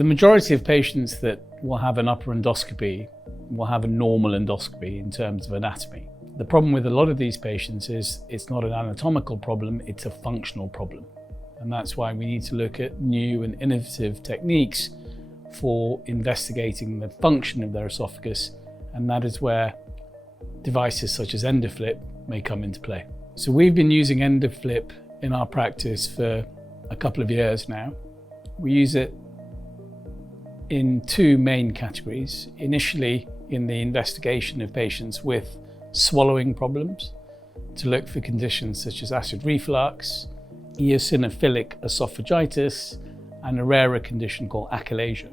The majority of patients that will have an upper endoscopy will have a normal endoscopy in terms of anatomy. The problem with a lot of these patients is it's not an anatomical problem, it's a functional problem. And that's why we need to look at new and innovative techniques for investigating the function of their esophagus, and that is where devices such as Endoflip may come into play. So we've been using Endoflip in our practice for a couple of years now. We use it in two main categories. Initially, in the investigation of patients with swallowing problems, to look for conditions such as acid reflux, eosinophilic esophagitis, and a rarer condition called achalasia.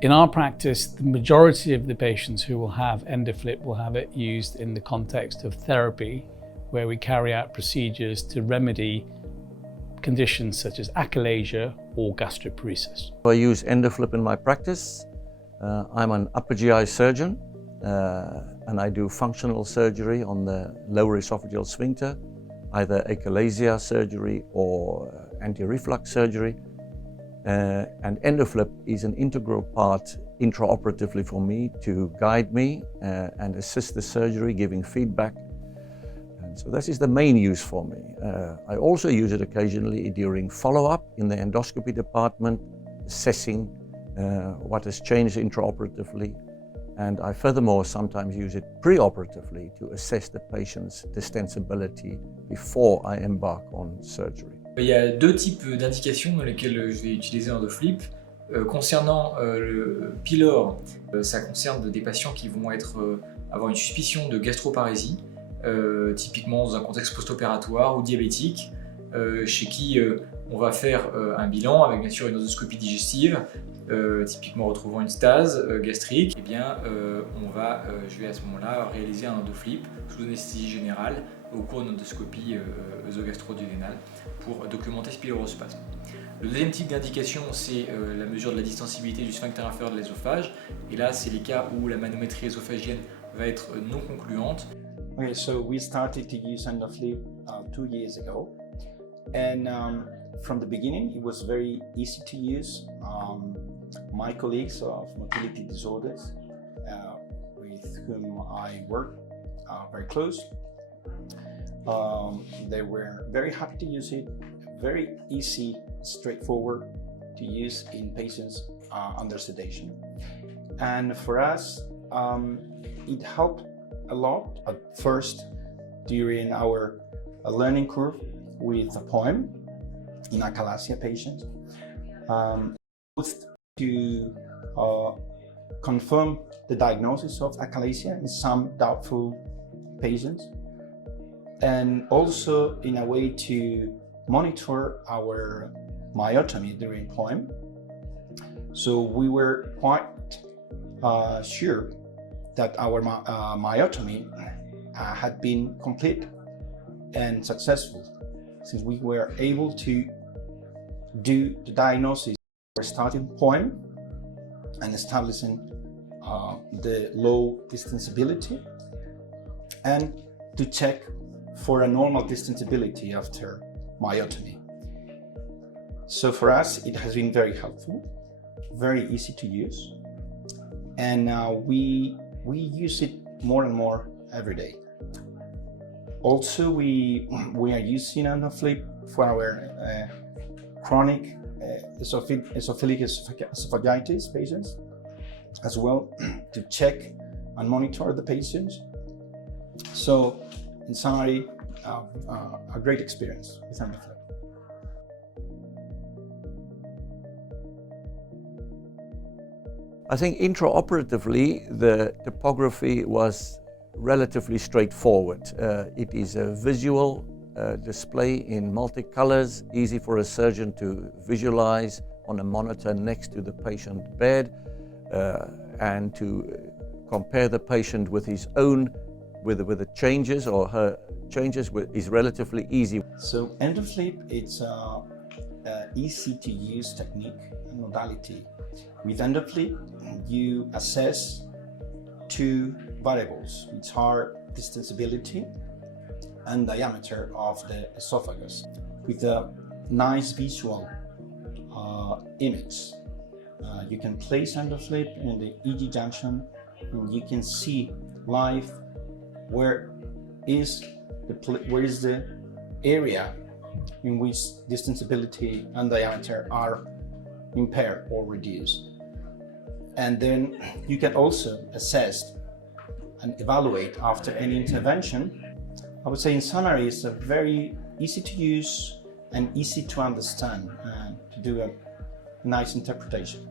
In our practice, the majority of the patients who will have Endoflip will have it used in the context of therapy, where we carry out procedures to remedy conditions such as achalasia or gastroparesis. I use Endoflip in my practice. I'm an upper GI surgeon and I do functional surgery on the lower esophageal sphincter, either achalasia surgery or anti-reflux surgery. And Endoflip is an integral part intraoperatively for me to guide me and assist the surgery, giving feedback. So that is the main use for me. I also use it occasionally during follow-up in the endoscopy department, assessing what has changed intraoperatively. And I furthermore sometimes use it preoperatively to assess the patient's distensibility before I embark on surgery. Il y a deux types d'indications dans lesquelles je vais utiliser Endoflip. Concernant le pylore, ça concerne des patients qui vont avoir une suspicion de gastroparésie, typiquement dans un contexte post-opératoire ou diabétique, chez qui on va faire un bilan avec bien sûr une endoscopie digestive, typiquement retrouvant une stase gastrique. Eh bien, je vais à ce moment-là réaliser un Endoflip sous anesthésie générale au cours d'une endoscopie œsogastro-duodénale pour documenter ce pylorospasme. Le deuxième type d'indication, c'est la mesure de la distensibilité du sphincter inférieur de l'œsophage. Et là, c'est les cas où la manométrie œsophagienne va être non concluante. Okay, so we started to use Endoflip 2 years ago, and from the beginning it was very easy to use. My colleagues of motility disorders, with whom I work very close, they were very happy to use it. Very easy, straightforward to use in patients under sedation. And for us, it helped a lot at first during our learning curve with a poem in achalasia patients, both to confirm the diagnosis of achalasia in some doubtful patients, and also in a way to monitor our myotomy during poem. So we were quite sure that our myotomy had been complete and successful, since we were able to do the diagnosis for starting point and establishing the low distensibility, and to check for a normal distensibility after myotomy. So for us, it has been very helpful, very easy to use, and we use it more and more every day. Also, we are using Endoflip for our chronic eosinophilic esophagitis patients as well, to check and monitor the patients. So, in summary, a great experience with Endoflip. I think intraoperatively, the topography was relatively straightforward. It is a visual display in multicolors, easy for a surgeon to visualize on a monitor next to the patient bed, and to compare the patient with his own, with the changes or her changes is relatively easy. So Endoflip, it's an easy to use technique and modality. With Endoflip, you assess two variables, which are distensibility and diameter of the esophagus, with a nice visual image You can place Endoflip in the EG junction and you can see live where is the area in which distensibility and diameter are impaired or reduced. And then you can also assess and evaluate after any intervention. I would say in summary, it's a very easy to use and easy to understand and to do a nice interpretation.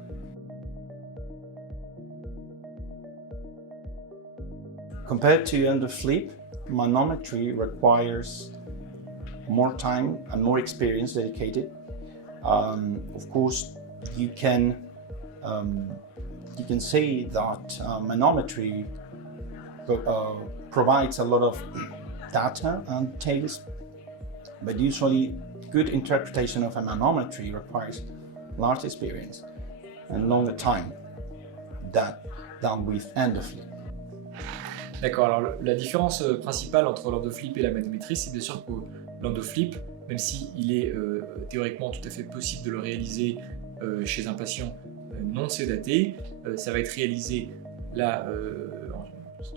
Compared to Endoflip, manometry requires more time and more experience dedicated. Of course, you can say that manometry provides a lot of data and details, but usually good interpretation of a manometry requires large experience and longer time than with Endoflip. D'accord, alors la différence principale entre l'endoflip et la manométrie, c'est bien sûr que l'endoflip, même s'il est théoriquement tout à fait possible de le réaliser chez un patient non sédaté, ça va être réalisé là,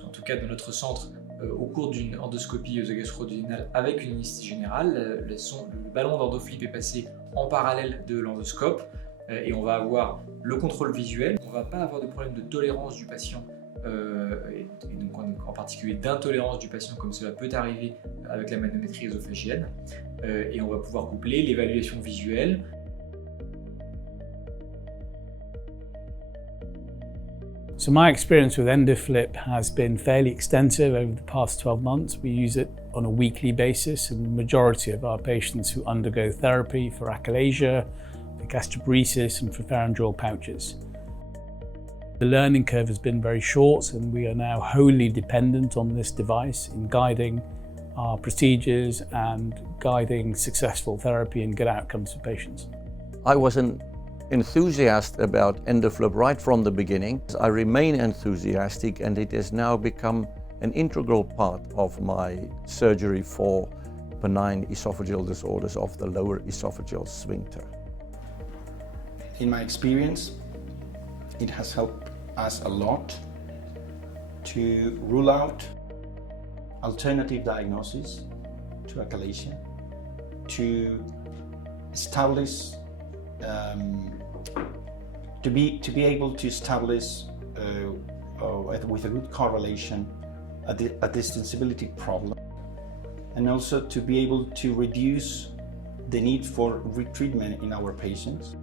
en tout cas dans notre centre, au cours d'une endoscopie œsogastro-duodénale avec une anesthésie générale. Le ballon d'endoflip est passé en parallèle de l'endoscope et on va avoir le contrôle visuel. On ne va pas avoir de problème de tolérance du patient et donc en particulier d'intolérance du patient comme cela peut arriver avec la manométrie œsophagienne et on va pouvoir coupler l'évaluation visuelle. So my experience with Endoflip has been fairly extensive over the past 12 months. We use it on a weekly basis in the majority of our patients who undergo therapy for achalasia, for gastroparesis and for pharyngeal pouches. The learning curve has been very short and we are now wholly dependent on this device in guiding our procedures and guiding successful therapy and good outcomes for patients. I was an enthusiast about Endoflip right from the beginning. I remain enthusiastic and it has now become an integral part of my surgery for benign esophageal disorders of the lower esophageal sphincter. In my experience, it has helped us a lot to rule out alternative diagnosis to achalasia, to establish to be able to establish with a good correlation a distensibility problem, and also to be able to reduce the need for retreatment in our patients.